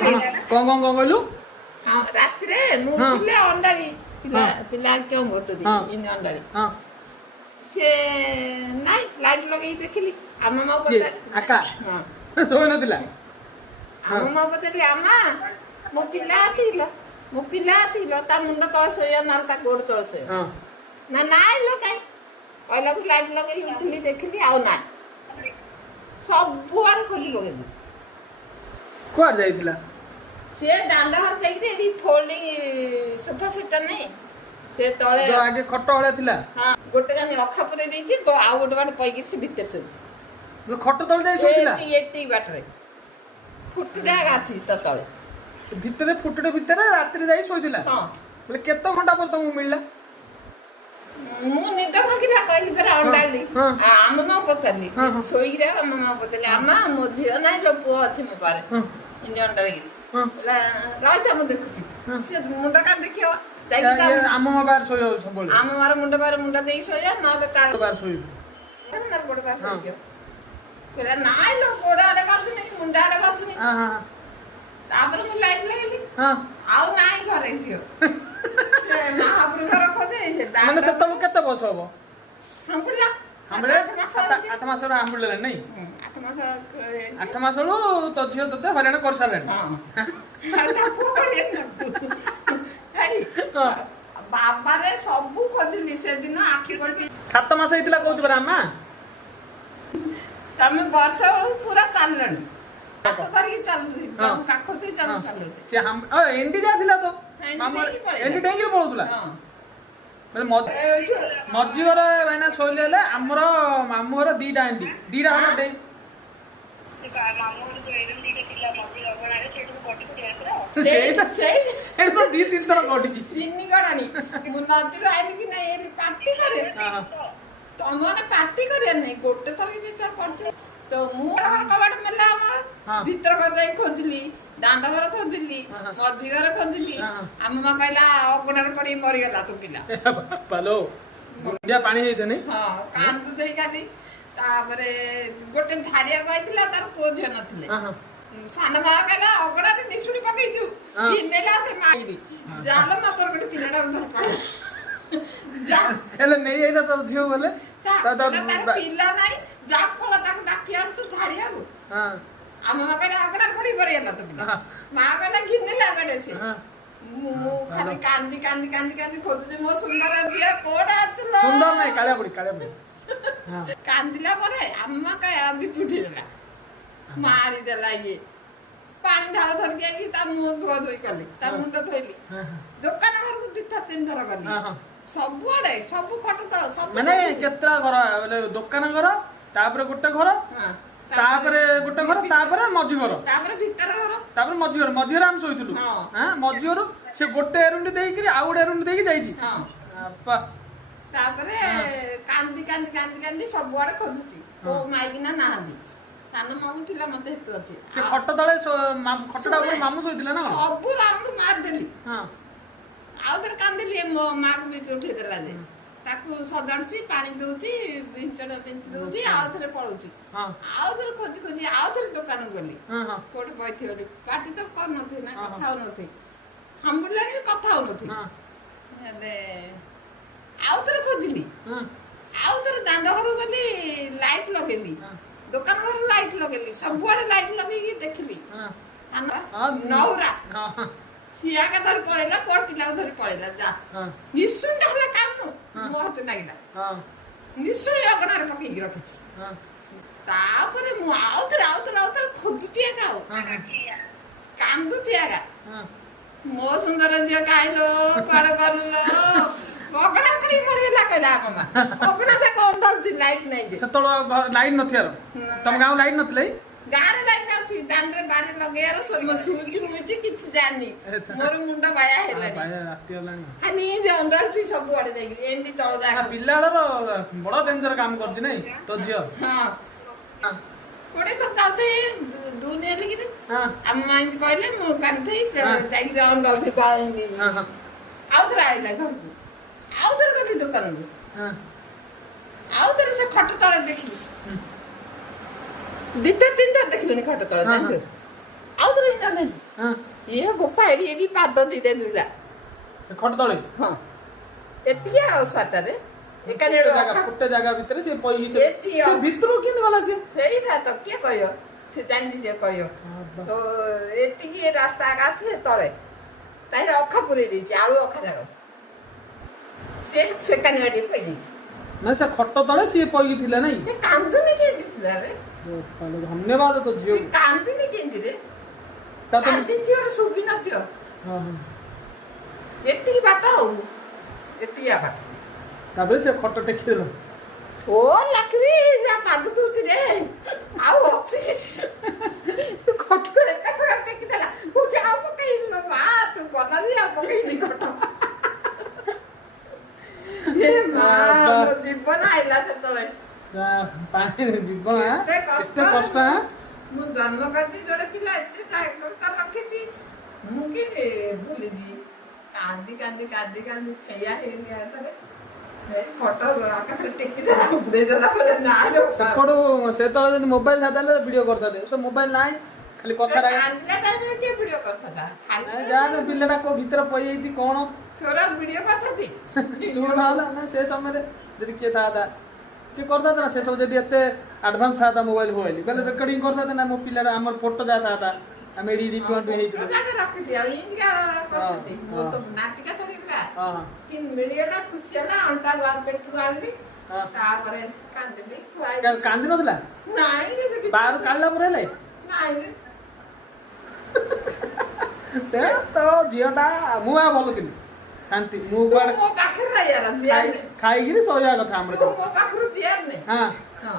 କଣ କହିଲୁ? ରାତିରେ ମୁଁ ଥିଲେ ଅଣ୍ଡାଳି ପିଲା କେଉଁ କରୁଛନ୍ତି ଅଣ୍ଡାଳି ସେ ନାଇଁ ଲାଇଟ୍ ଲଗେଇକି ଦେଖିଲି ଆମ ମା ପଚାରି ଶୋଇ ନଥିଲା। ଆମ ମା ପଚାରିଲି ଆମା ମୋ ପିଲା ଅଛି କିଲୋ ମୋ ପିଲା ଅଛି କିଲୋ ତା ମୁଣ୍ଡ ତଳେ ଶୋଇବା ନହେଲେ ତା ଗୋଡ ତଳେ ଶୋଇବା ନା ନାଇଁ ଲୋ କାଇଁ କହିଲାକୁ ଲାଇଟ୍ ଲଗେଇ ଉଠିଲି ଦେଖିଲି ଆଉ ନା ସବୁଆଡେ ଖୋଜି ପକେଇଲି। କୁଆଡେ ଯାଇଥିଲା? ସେ ଦାଣ୍ଡ ଘର ଯାଇକିରି ଏଠି ଫୋଲ୍ଡିଂ ସୋଫା ସେଟ୍ ନାହିଁ ସେ ତଳେ ଆଗେ ଖଟ ଭଳିଆ ଥିଲା। ହଁ ଗୋଟେ ଗାନି ଅଖା ପୁରେଇ ଦେଇଛି ଆଉ ଗୋଟେ ବାଟେ ପଇକିରି ସେ ଭିତରେ ଶୋଇଛି। ଖଟ ତଳେ ଯାଇ ଶୋଇଥିଲା ଏତିକି ବାଟରେ ଫୁଟୁଟା ଅଛି ତା ତଳେ ଭିତରେ ଫୁଟୁଟେ ଭିତରେ ରାତିରେ ଯାଇ ଶୋଇଥିଲା। ବୋଲେ କେତେ ଘଣ୍ଟା ପରେ ତମକୁ ମିଳିଲା? ମୁଁ ନିଦ ଭାଗିଲା କହିଲି ପରା ଅଣ୍ଡାଳି ଆମ ମା ପଚାରିଲି ଶୋଇକିରି ଆମ ମା ପଚାରିଲି ଆମା ମୋ ଝିଅ ନାହିଁ ଲୋ ପୁଅ ଅଛି ମୋ ପାରେ ଏମିତି ଅଣ୍ଡାଳିକିରି ରହିଥା ମୁଁ ଦେଖୁଛି ସେ ମୁଣ୍ଡ କାନ ଦେଖିବ ଆମ ବାହାର ଶୋଇବ ସବୁବେଳେ ଆମ ମାର ମୁଣ୍ଡ ବାହାର ମୁଣ୍ଡ ଦେଇକି ଶୋଇବା ନହେଲେ ତାର ବାହାର ଶୋଇବ ଗୋଡ ବାହାର ଶୋଇଥିବ କହିଲା ନାଇଁ ଲୋ ଗୋଡ ଆଡେ ବାଜୁନି କି ମୁଣ୍ଡ ଆଡେ ବାଜୁନି। ତାପରେ ମୁଁ ଲାଇଟ୍ ଲଗେଇଲି ଆଉ ନାଇଁ ଘରେ ଝିଅ ସେ ମହାପୁରୁ ଘର ଖୋଜେ ମାନେ ସେତେବେଳକୁ କେତେ ବର୍ଷ ହବ? 8 ମାସର ଆମ୍ବୁଳିଲା ନାଇଁ 8 ମାସ ବେଳୁ ତୋ ଝିଅ ତତେ ହଇରାଣ କରିସାରିଲାଣି। ବାବାରେ ସବୁ ଖୋଜିଲି ସେଦିନ ଆଖି ପଡିଛି 7 ମାସ ହେଇଥିଲା କହୁଛୁ ପରା ଆମା ତମେ ବର୍ଷ ବେଳକୁ ପୁରା ଚାଲିଲଣି କରିକି ଚାଲୁଛି କାଖୁଛି ଚାଲୁଛି ସେ ଏଣ୍ଡି ଯାଇଥିଲା ତ ଏଣ୍ଡି ଡେଇଁକି ପଳଉଥିଲା। ମଝି ଘର ଭାଇନା ଶୋଇଲେ ହେଲେ ଆମର ମାମୁଁ ଘର ଦିଟା ଘର ଡେଇଁ ଦି ତିନି ଥର କଟିଛି ତିନି ଗଡ଼ାଣି ମୁଁ ନଦୀରୁ ଆଇଲି କି ନାଇଁ ଏଠି ପାର୍ଟି କରେ ତମମାନେ ପାର୍ଟି କରିବା ନାଇଁ ଗୋଟେ ଥର କି ଦି ଥର ପଡିଥିବ ତ ମୁଁ କବାଟ ମେଲା ଆମର ଭିତର ଘର ଯାଇ ଖୋଜିଲି ଦାଣ୍ଡ ଘର ଖୋଜିଲି ମଝି ଘର ଖୋଜିଲି ଆମ ମା କହିଲା ଅଗଣାରେ ପଡି ମରିଗଲା ତୋ ପିଲା ପାଣି ହେଇଥାନି କାନ୍ଦୁ ଦେଇ କାଲି ତାପରେ ଗୋଟେ ଝାଡିଆ କହିଥିଲା ତାର ପୁଅ ଝିଅ ନଥିଲେ ସାନ ମା କହିଲା ଅଗଣାରେ ନିଶୁଣି ପକେଇଛୁ ନେଲା ସେ ମାଇରି ଜାଲ ମା ତୋର ଗୋଟେ ପିଲାଟାକୁ ଧରି ପଡେ ହେଲେ ନେଇ ଯାଇଥିଲା ତୋ ଝିଅ ବୋଲେ ତାର ପିଲା ନାହିଁ ଯାହା ଫଳ ତାକୁ ଡାକି ଆଣୁଛୁ ଝାଡିଆକୁ ଆମ ମା କହିଲା ଅଗଣାରେ ପଡି ମରିଗଲା ତୋ ପିଲା ମା କହିଲା ଘିନେଲା ଗଡେ ସେ ମୁଁ ଖାଲି କାନ୍ଦି କାନ୍ଦି କାନ୍ଦି କାନ୍ଦି ଖୋଜୁଛି ମୋ ସୁନ୍ଦର ଝିଅ କୋଉଟା ଆସିଲ ସୁନ୍ଦର ନାହିଁ କାଳିଆ ପଡି କାନ୍ଦିଲା ପରେ ଆମ ବିପି ଉଠିଦେଲା ମାରିଦେଲା ଇଏ ପାଣି ଢାଳ ଧରିକି ଆଇକି ତା ମୁହଁ ଧୁଆ ଧୋଇ କଲି ତା ମୁଣ୍ଡ ଧୋଇଲି ଦୋକାନ ଘରକୁ 2-3 ଥର ଗଲି ସବୁଆଡେ ସବୁ ଫଟୋ ତ ସବୁ ମାନେ କେତେଟା ଘର ଦୋକାନ ଘର ତାପରେ ଗୋଟେ ଘର ତାପରେ ଗୋଟେ ଘର ତାପରେ ମଝି ଘର ତାପରେ ଭିତର ଘର ତାପରେ ମଝି ଘର ଆମେ ଶୋଇଥିଲୁ ମଝି ଘରୁ ସେ ଗୋଟେ ଏରୁଣ୍ଡି ଦେଇକିରି ଆଉ ଗୋଟେ ଏରୁଣ୍ଡି ଦେଇକି ଯାଇଛି ତାପରେ କାନ୍ଦି କାନ୍ଦି କାନ୍ଦି କାନ୍ଦି ସବୁଆଡେ ଖୋଜୁଛି କୋଉ ମାଇକିନା ନାହାନ୍ତି ସାନ ମାମୁଁ ଥିଲା ମତେ ହେତୁ ଅଛି ସେ ଖଟ ତଳେ ଖଟଟା ଉପରେ ମାମୁଁ ଶୋଇଥିଲା ନା ସବୁ ରାଉଣ୍ଡ ମାରିଦେଲି ଆଉ ଥରେ କାନ୍ଦିଲି ମୋ ମାକୁ ବିପି ଉଠେଇଦେଲା ଯେ ତାକୁ ସଜାଡୁଛି ପାଣି ଦଉଛି ବିଞ୍ଚି ଦଉଛି ଆଉ ଥରେ ପଳଉଛି ଆଉ ଥରେ ଖୋଜି ଖୋଜି ଆଉ ଥରେ ଦୋକାନକୁ ଗଲି କୋଉଠି ବଇଥିବ ପାଟି ତ କରୁନଥିବେ ନା କଥା ହଉନଥିବେ ହାମ୍ବୁଡିଲାଣି କଥା ହଉନଥିବେ ହେଲେ ଆଉ ଥରେ ଖୋଜିଲି ଆଉ ଥରେ ଦାଣ୍ଡ ଘରକୁ ଗଲି ଲାଇଟ୍ ଲଗେଇଲି ଦୋକାନ ଘର ଲାଇଟ୍ ଲଗେଇଲି ସବୁଆଡେ ଲାଇଟ୍ ଲଗେଇକି ଦେଖିଲି ନଉରା ସିଆକା ଧରି ପଳେଇଲା କୋଟ ପିଲାକୁ ଧରି ପଳେଇଲା ଯା ନିଶୁଣିଟା ହେଲେ କାନୁ ମୋ ହାତେ ଲାଗିଲା ନିଶୁଣି ଅଗଣାରେ ପକେଇକି ରଖିଛି ତାପରେ ମୁଁ ଆଉଥରେ ଖୋଜୁଛି ଏକା ଆଉ କାନ୍ଦୁଛି ଏକା ମୋ ସୁନ୍ଦର ଝିଅ କାହିଁଲୋ କୁଆଡେ ଗଲୁଲୋ ଅଗଣା ପଡି ମରିଗଲା କହିଲା ଆମ ମା ଅଗଣା ସେ କଣ୍ଡାଉଛି ଲାଇଟ୍ ନାହିଁ ଯେ ସେତେବେଳେ ଲାଇଟ୍ ନଥିବାର ତମ ଗାଁ ଲାଇଟ୍ ନଥିଲା ଗାଁରେ ଲାଇଟ୍ ଅଛି ଦାଣ୍ଡରେ ବାହାରେ ଲଗେଇବାର ସୁଇଚ୍ ମୁଇଚି କିଛି ଜାଣିନି ମୋର ମୁଣ୍ଡ ବାୟା ହେଲାଣି ଖାଲି ଏମିତି ଅଣ୍ଡାଳୁଛି ସବୁଆଡେ ଯାଇକି ଏମିତି ତଳ ଜାଗା ପିଲାବେଳର ବଡ ଡେଞ୍ଜର କାମ କରୁଛି ନାଇଁ ତୋ ଝିଅ କୋଡେ ତ ଯାଉଥାଏ ଦୁନି ହେଲିକିରି ଆମ ମା ଏମିତି କହିଲେ ମୁଁ କାନ୍ଦିଥାଇ ଯାଇକିରି ଅଣ୍ଡାଳୁଛି ଆଉ ଥରେ ଆଇଲା ଘରକୁ ଆଉ ଥରେ ଗଲି ଦୋକାନକୁ ଆଉ ଥରେ ସେ ଖଟ ତଳେ ଦେଖିଲି 2-3 ଥର ଦେଖିଲୁଣି ଖଟ ତଳେ ଜାଣିଛୁ ଆଉ ଥରେ ଇନ୍ଦ ନେଲି ହଁ ଇଏ ବୋପା ଏଠି ପାଦ ଦିଟା ଦୁଇଲା ସେ ଖଟ ତଳେ ହଁ ଏତିକି ଆଉ ସାଟାରେ ଏକାନି ଗୋଟେ ଜାଗା ଭିତରେ ସେ ପଇକି ସେ ଏତିକି ସେ ଭିତରୁ କେମିତି ଗଲା ସିଏ ସେଇଟା ତ କିଏ କହିବ ସେ ଜାଣିଛି କିଏ କହିବ ତ ଏତିକି ରାସ୍ତା ଆଗା ଅଛି ସେ ତଳେ ତାହିଁରେ ଅଖା ପୁରେଇ ଦେଇଛି ଆଳୁ ଅଖା ଯାକ ସେ ସେକାନି ବାଟି ପଇ ଦେଇଛି ନା ସେ ଖଟ ତଳେ ସିଏ ପଇକି ଥିଲା ନାଇଁ ଏ କାନ୍ଦୁନି କେମିତି ଥିଲା ରେ ଧନ୍ୟବାଦ ତ ଝିଅ ଏ କାନ୍ଦିନି କେମିତି ରେ ତା ତ କାନ୍ଦିଥିବ ଶୁଭି ନଥିବ ହଁ ହଁ ଏତିକି ବାଟ ଆଉ ଏତିକି ବାଟ ତାପରେ ସେ ଖଟ ଟେକିଦେଲ ଓ ଲକ୍ଷ୍ମୀ ଯା ପାଦ ଦଉଛି ରେ ଆଉ ଅଛି ଖଟ ଏକା ଟେକିଦେଲା କହୁଛି ଆଉ ପକେଇନି ଲୋ ମା ତୁ ବନାଲି ଆଉ ପକେଇନି ଖଟ ଏ ମା ମୋ ଜୀବନ ଆଇଲା ସେତେବେଳେ ପାଣି ଯିବ କେତେ କେତେ କଷ୍ଟ ମୁଁ ଜନ୍ମ କରିଛି ଯୋଡ଼େ ପିଲା ଏତେ ଜାଗ୍ରତ ରଖିଛି ମୁଁ କି ଭୁଲିଛି କାନ୍ଦି କାନ୍ଦି କାନ୍ଦି କାନ୍ଦି ଠେୟା ହେଇନି ଆଥରେ ଫଟୋ ଆକାଶରେ ଟେକି ଦେଲା ଉଡେଇ ଦେଲା ପରେ ନା ସେପଟୁ ସେତେବେଳେ ଯଦି ମୋବାଇଲ ନ ଦେଲେ ଭିଡିଓ କରିଥାନ୍ତେ ତ ମୋବାଇଲ ନାହିଁ ଖାଲି କଥା କାନ୍ଦିଲା ଟାଇମରେ କିଏ ଭିଡିଓ କରିଥାନ୍ତା ଯାହା ପିଲାଟା କୋଉ ଭିତରେ ପଇଯାଇଛି କଣ ଛୋରା ଭିଡିଓ କରିଥାନ୍ତି ତୁ ନହେଲା ନା ସେ ସମୟରେ ଯଦି କିଏ ଥାନ୍ତା କିଏ କରିଥାନ୍ତା ନା ସେ ସବୁ ଯଦି ଏତେ ଆଡଭାନ୍ସ ଥାନ୍ତା ମୋବାଇଲ ଫୋବାଇଲ ବେଲେ ରେକର୍ଡିଂ କରିଥାନ୍ତେ ନା ମୋ ପିଲାଟା ଆମର ଫଟୋ ଯାହା ଥାନ୍ତା ଆମେ ଏଠି ଟୁଆଁ ହେଇଥିଲୁ ରଖିଦିଅ ଇଣ୍ଡିଆ କରିଥାନ୍ତି ମୋର ତ ନାଟିକା ଛାଡ଼ିଥିଲା କି ମିଳିଗଲା ଖୁସି ହେଲା ଅଣ୍ଟା ପେଟକୁ ଆଣିଲି ତାପରେ କାନ୍ଦିଲି କାନ୍ଦି ନଥିଲା ନାଇଁ ବାହାରୁ କାଢିଲା ପରେ ହେଲେ ନାଇଁ ତ ଝିଅଟା ମୁଁ ଆଉ ଭଲ ଥିଲି ଶାନ୍ତି ମୁଁ କୁଆଡେ ମୋ ପାଖରେ ଖାଇକିରି ଶୋଇବା କଥା ଆମର ମୋ ପାଖରୁ ଜିଆର ହଁ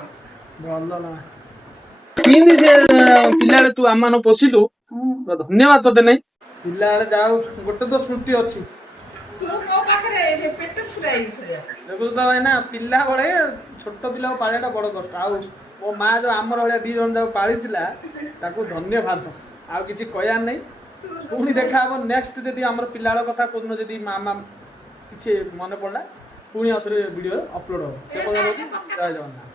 ଭଲ ନା କେମିତି ସେ ପିଲାବେଳେ ତୁ ଆମମାନ ପୋଷିଲୁ ଧନ୍ୟବାଦ ତତେ ନାଇଁ ପିଲାବେଳେ ଯାଉ ଗୋଟେ ତ ସ୍ମୃତି ଅଛି ଦେଖୁଛୁ ତ ଭାଇନା ପିଲା ବେଳେ ଛୋଟ ପିଲାକୁ ପାଳିବାଟା ବଡ କଷ୍ଟ ଆଉ ମୋ ମା ଯୋଉ ଆମର ଭଳିଆ 2 ଜଣ ଯାକୁ ପାଳିଥିଲା ତାକୁ ଧନ୍ୟବାଦ ଆଉ କିଛି କହିବାର ନାହିଁ ପୁଣି ଦେଖା ହବ ନେକ୍ସଟ ଯଦି ଆମର ପିଲାବେଳ କଥା କୋଉଦିନ ଯଦି ମାମା କିଛି ମନେ ପଡିଲା ପୁଣି ଆଉ ଥରେ ଭିଡିଓ ଅପଲୋଡ ହବ ସେ କଥା ଜୟ ଜଗନ୍ନାଥ।